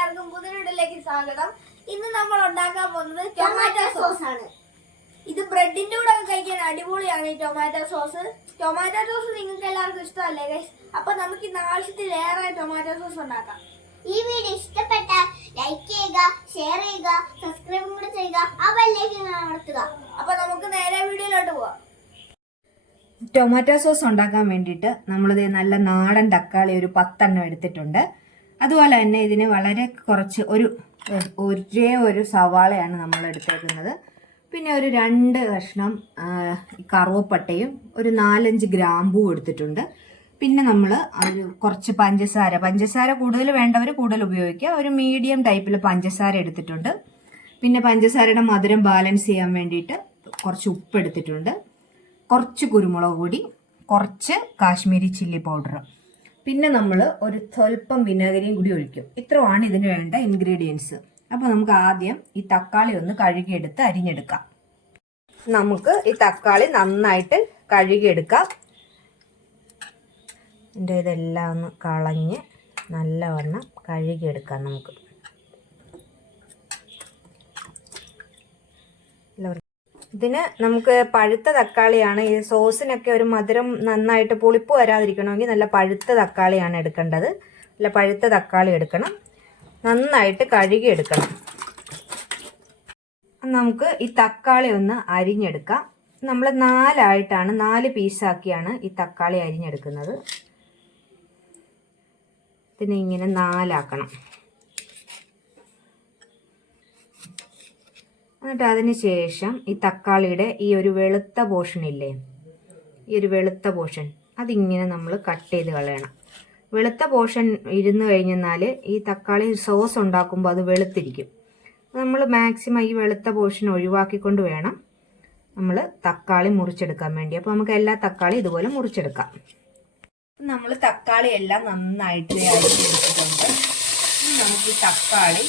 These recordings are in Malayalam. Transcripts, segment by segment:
എല്ലാവർക്കും പുതിയ വീഡിയോയിലേക്ക് സ്വാഗതം. ഇന്ന് നമ്മൾ ഉണ്ടാക്കാൻ പോകുന്നത് ടൊമാറ്റോ സോസ് ആണ്. ഇത് ബ്രെഡിന്റെ കൂടെ കഴിക്കാൻ അടിപൊളിയാണ് ഈ ടൊമാറ്റോ സോസ്. ടൊമാറ്റോ സോസ് നിങ്ങൾക്ക് എല്ലാവർക്കും ഇഷ്ടമല്ലേ ഗൈസ്? അപ്പൊ നമുക്ക് ഇന്ന് ആവശ്യത്തിലേറെ ടൊമാറ്റോ സോസ് ഉണ്ടാക്കാം. ഈ വീഡിയോ ഇഷ്ടപ്പെട്ടാൽ ലൈക്ക് ചെയ്യുക, ഷെയർ ചെയ്യുക, സബ്സ്ക്രൈബും കൂടെ ചെയ്യുക, ആ ബെല്ലൈക്കൺ അമർത്തുക. അപ്പൊ നമുക്ക് നേരെ വീഡിയോയിലോട്ട് പോവാം. ടൊമാറ്റോ സോസ് ഉണ്ടാക്കാൻ വേണ്ടിയിട്ട് നമ്മളിത് നല്ല നാടൻ തക്കാളി ഒരു 10 എണ്ണം എടുത്തിട്ടുണ്ട്. അതുപോലെ തന്നെ ഇതിന് വളരെ കുറച്ച് ഒരു സവാളയാണ് നമ്മൾ എടുത്തേക്കുന്നത്. പിന്നെ ഒരു 2 കഷ്ണം കറുവപ്പട്ടയും ഒരു 4-5 ഗ്രാമ്പൂ എടുത്തിട്ടുണ്ട്. പിന്നെ നമ്മൾ ഒരു കുറച്ച് പഞ്ചസാര കൂടുതൽ വേണ്ടവർ കൂടുതൽ ഉപയോഗിക്കുക. ഒരു മീഡിയം ടൈപ്പിൽ പഞ്ചസാര എടുത്തിട്ടുണ്ട്. പിന്നെ പഞ്ചസാരയുടെ മധുരം ബാലൻസ് ചെയ്യാൻ വേണ്ടിയിട്ട് കുറച്ച് ഉപ്പ് എടുത്തിട്ടുണ്ട്, കുറച്ച് കുരുമുളക് പൊടി, കുറച്ച് കാശ്മീരി ചില്ലി പൗഡർ, പിന്നെ നമ്മൾ ഒരു സ്വല്പം വിനാഗിരിയും കൂടി ഒഴിക്കും. ഇത്രയാണ് ഇതിന് വേണ്ട ഇൻഗ്രീഡിയൻസ്. അപ്പോൾ നമുക്ക് ആദ്യം ഈ തക്കാളി ഒന്ന് കഴുകിയെടുത്ത് അരിഞ്ഞെടുക്കാം. നമുക്ക് ഈ തക്കാളി നന്നായിട്ട് കഴുകിയെടുക്കാം. ഇതിൻ്റെ ഇതെല്ലാം ഒന്ന് കളഞ്ഞ് നല്ലവണ്ണം കഴുകിയെടുക്കാം. നമുക്ക് ഇതിന് നമുക്ക് പഴുത്ത തക്കാളിയാണ്. ഈ സോസിനൊക്കെ ഒരു മധുരം നന്നായിട്ട് പുളിപ്പ് വരാതിരിക്കണമെങ്കിൽ നല്ല പഴുത്ത തക്കാളിയാണ് എടുക്കേണ്ടത്. നല്ല പഴുത്ത തക്കാളി എടുക്കണം, നന്നായിട്ട് കഴുകിയെടുക്കണം. നമുക്ക് ഈ തക്കാളി ഒന്ന് അരിഞ്ഞെടുക്കാം. നമ്മൾ 4 പീസാക്കിയാണ് ഈ തക്കാളി അരിഞ്ഞെടുക്കുന്നത്. ഇതിനെ ഇങ്ങനെ 4 ആക്കണം. എന്നിട്ട് അതിന് ശേഷം ഈ തക്കാളിയുടെ ഈ ഒരു വെളുത്ത പോർഷൻ ഇല്ലേ, ഈ ഒരു വെളുത്ത പോർഷൻ അതിങ്ങനെ നമ്മൾ കട്ട് ചെയ്ത് കളയണം. വെളുത്ത പോർഷൻ ഇരുന്ന് കഴിഞ്ഞാൽ ഈ തക്കാളി സോസ് ഉണ്ടാക്കുമ്പോൾ അത് വെളുത്തിരിക്കും. നമ്മൾ മാക്സിമം ഈ വെളുത്ത പോർഷൻ ഒഴിവാക്കിക്കൊണ്ട് വേണം നമ്മൾ തക്കാളി മുറിച്ചെടുക്കാൻ വേണ്ടി. അപ്പോൾ നമുക്ക് എല്ലാ തക്കാളി ഇതുപോലെ മുറിച്ചെടുക്കാം. നമ്മൾ തക്കാളി എല്ലാം നന്നായിട്ട് അരിഞ്ഞെടുത്തിട്ടുണ്ട്. നമുക്ക് ഈ തക്കാളി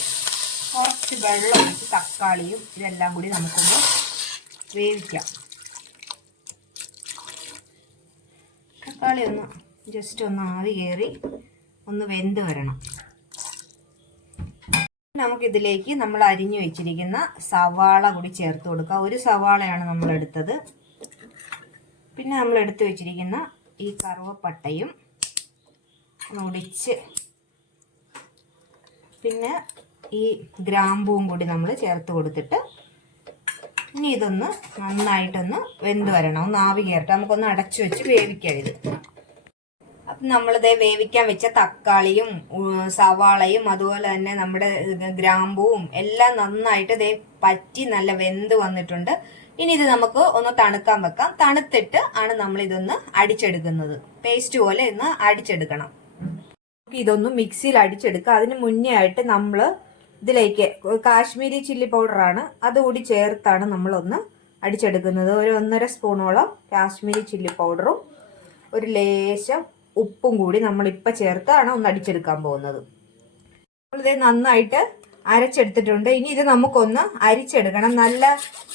കുറച്ച് വെള്ളം ഒഴിച്ച് തക്കാളിയും ഇതെല്ലാം കൂടി നമുക്കൊന്ന് വേവിക്കാം. തക്കാളി ഒന്ന് ജസ്റ്റ് ഒന്ന് ആവി കയറി ഒന്ന് വെന്ത് വരണം. നമുക്കിതിലേക്ക് നമ്മൾ അരിഞ്ഞു വെച്ചിരിക്കുന്ന സവാള കൂടി ചേർത്ത് കൊടുക്കാം. ഒരു സവാളയാണ് നമ്മൾ എടുത്തത്. പിന്നെ നമ്മൾ എടുത്തു വെച്ചിരിക്കുന്ന ഈ കറുവപ്പട്ടയും ഒടിച്ച്, പിന്നെ ഈ ഗ്രാമ്പൂവും കൂടി നമ്മൾ ചേർത്ത് കൊടുത്തിട്ട് ഇനി ഇതൊന്ന് നന്നായിട്ടൊന്ന് വെന്ത് വരണം, ഒന്ന് ആവി കയറട്ടെ. നമുക്കൊന്ന് അടച്ചു വെച്ച് വേവിക്കാം ഇത്. അപ്പം നമ്മളിത് വേവിക്കാൻ വെച്ച തക്കാളിയും സവാളയും അതുപോലെ തന്നെ നമ്മുടെ ഗ്രാമ്പൂവും എല്ലാം നന്നായിട്ട് ഇതേ പറ്റി നല്ല വെന്ത് വന്നിട്ടുണ്ട്. ഇനി ഇത് നമുക്ക് ഒന്ന് തണുക്കാൻ വെക്കാം. തണുത്തിട്ട് ആണ് നമ്മൾ ഇതൊന്ന് അടിച്ചെടുക്കുന്നത്. പേസ്റ്റ് പോലെ ഒന്ന് അടിച്ചെടുക്കണം. ഇതൊന്ന് മിക്സിയിൽ അടിച്ചെടുക്കുക. അതിന് മുന്നേ ആയിട്ട് നമ്മൾ ഇതിലേക്ക് കാശ്മീരി ചില്ലി പൗഡറാണ്, അതുകൂടി ചേർത്താണ് നമ്മളൊന്ന് അടിച്ചെടുക്കുന്നത്. ഒരു 1.5 സ്പൂണോളം കാശ്മീരി ചില്ലി പൗഡറും ഒരു ലേശം ഉപ്പും കൂടി നമ്മളിപ്പോൾ ചേർത്താണ് ഒന്ന് അടിച്ചെടുക്കാൻ പോകുന്നത്. നമ്മളിത് നന്നായിട്ട് അരച്ചെടുത്തിട്ടുണ്ട്. ഇനി ഇത് നമുക്കൊന്ന് അരിച്ചെടുക്കണം. നല്ല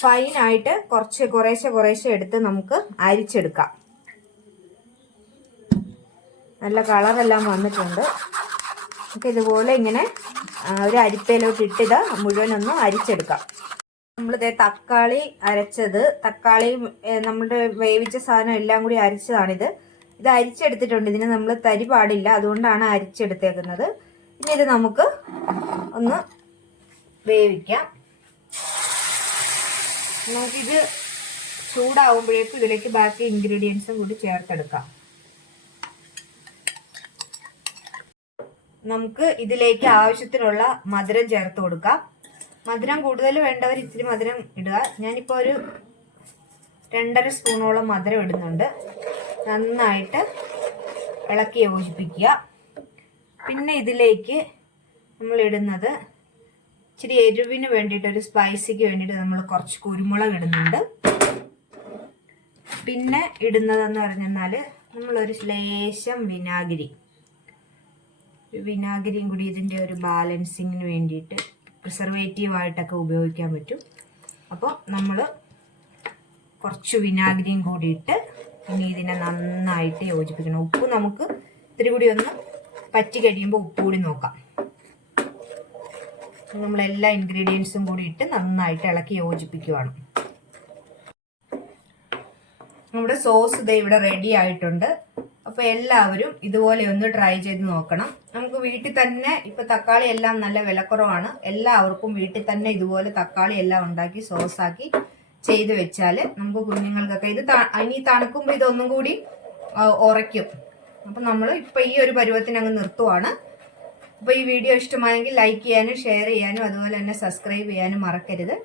ഫൈനായിട്ട് കുറേശ്ശെ എടുത്ത് നമുക്ക് അരിച്ചെടുക്കാം. നല്ല കളറെല്ലാം വന്നിട്ടുണ്ട്. നമുക്ക് ഇതുപോലെ ഇങ്ങനെ ഒരു അരിപ്പയിലോട്ട് ഇട്ടിത് മുഴുവനൊന്ന് അരിച്ചെടുക്കാം. നമ്മളിത് തക്കാളി അരച്ചത്, തക്കാളിയും നമ്മുടെ വേവിച്ച സാധനം എല്ലാം കൂടി അരിച്ചതാണിത്. ഇത് അരിച്ചെടുത്തിട്ടുണ്ട്. ഇതിന് നമ്മൾ തരി പാടില്ല, അതുകൊണ്ടാണ് അരിച്ചെടുത്തേക്കുന്നത്. ഇനി ഇത് നമുക്ക് ഒന്ന് വേവിക്കാം. നമുക്കിത് ചൂടാവുമ്പോഴേക്കും ഇതിലേക്ക് ബാക്കി ഇൻഗ്രീഡിയൻസും കൂടി ചേർത്തെടുക്കാം. നമുക്ക് ഇതിലേക്ക് ആവശ്യത്തിനുള്ള മധുരം ചേർത്ത് കൊടുക്കാം. മധുരം കൂടുതൽ വേണ്ടവർ ഇത്തിരി മധുരം ഇടുക. ഞാനിപ്പോൾ ഒരു 2.5 സ്പൂണോളം മധുരം ഇടുന്നുണ്ട്. നന്നായിട്ട് ഇളക്കി യോജിപ്പിക്കുക. പിന്നെ ഇതിലേക്ക് നമ്മൾ ഇടുന്നത് ഇച്ചിരി എരിവിന് വേണ്ടിയിട്ട്, ഒരു സ്പൈസിക്ക് വേണ്ടിയിട്ട് നമ്മൾ കുറച്ച് കുരുമുളക് ഇടുന്നുണ്ട്. പിന്നെ ഇടുന്നതെന്ന് പറഞ്ഞാൽ നമ്മളൊരു ലേശം വിനാഗിരിയും കൂടി ഇതിൻ്റെ ഒരു ബാലൻസിങ്ങിന് വേണ്ടിയിട്ട് പ്രിസർവേറ്റീവായിട്ടൊക്കെ ഉപയോഗിക്കാൻ പറ്റും. അപ്പോൾ നമ്മൾ കുറച്ച് വിനാഗിരിയും കൂടി ഇട്ട് ഇനി ഇതിനെ നന്നായിട്ട് യോജിപ്പിക്കണം. ഉപ്പ് നമുക്ക് ഇത്തിരി കൂടി ഒന്ന് പറ്റി കഴിയുമ്പോൾ ഉപ്പ് കൂടി നോക്കാം. നമ്മളെല്ലാ ഇൻഗ്രീഡിയൻസും കൂടി ഇട്ട് നന്നായിട്ട് ഇളക്കി യോജിപ്പിക്കുവാണ്. നമ്മുടെ സോസ് ഇത് ഇവിടെ റെഡി ആയിട്ടുണ്ട്. അപ്പോൾ എല്ലാവരും ഇതുപോലെ ഒന്ന് ട്രൈ ചെയ്ത് നോക്കണം. നമുക്ക് വീട്ടിൽ തന്നെ ഇപ്പൊ തക്കാളി എല്ലാം നല്ല വിലക്കുറവാണ്. എല്ലാവർക്കും വീട്ടിൽ തന്നെ ഇതുപോലെ തക്കാളി എല്ലാം ഉണ്ടാക്കി സോസാക്കി ചെയ്ത് വെച്ചാൽ നമുക്ക് കുഞ്ഞുങ്ങൾക്കൊക്കെ ഇത് ഇനി തണുക്കുമ്പോൾ ഇതൊന്നും കൂടി ഉറയ്ക്കും. അപ്പം നമ്മൾ ഇപ്പൊ ഈ ഒരു പരുവത്തിന് അങ്ങ് നിർത്തുവാണ്. അപ്പോൾ ഈ വീഡിയോ ഇഷ്ടമായെങ്കിൽ ലൈക്ക് ചെയ്യാനും ഷെയർ ചെയ്യാനും അതുപോലെ തന്നെ സബ്സ്ക്രൈബ് ചെയ്യാനും മറക്കരുത്.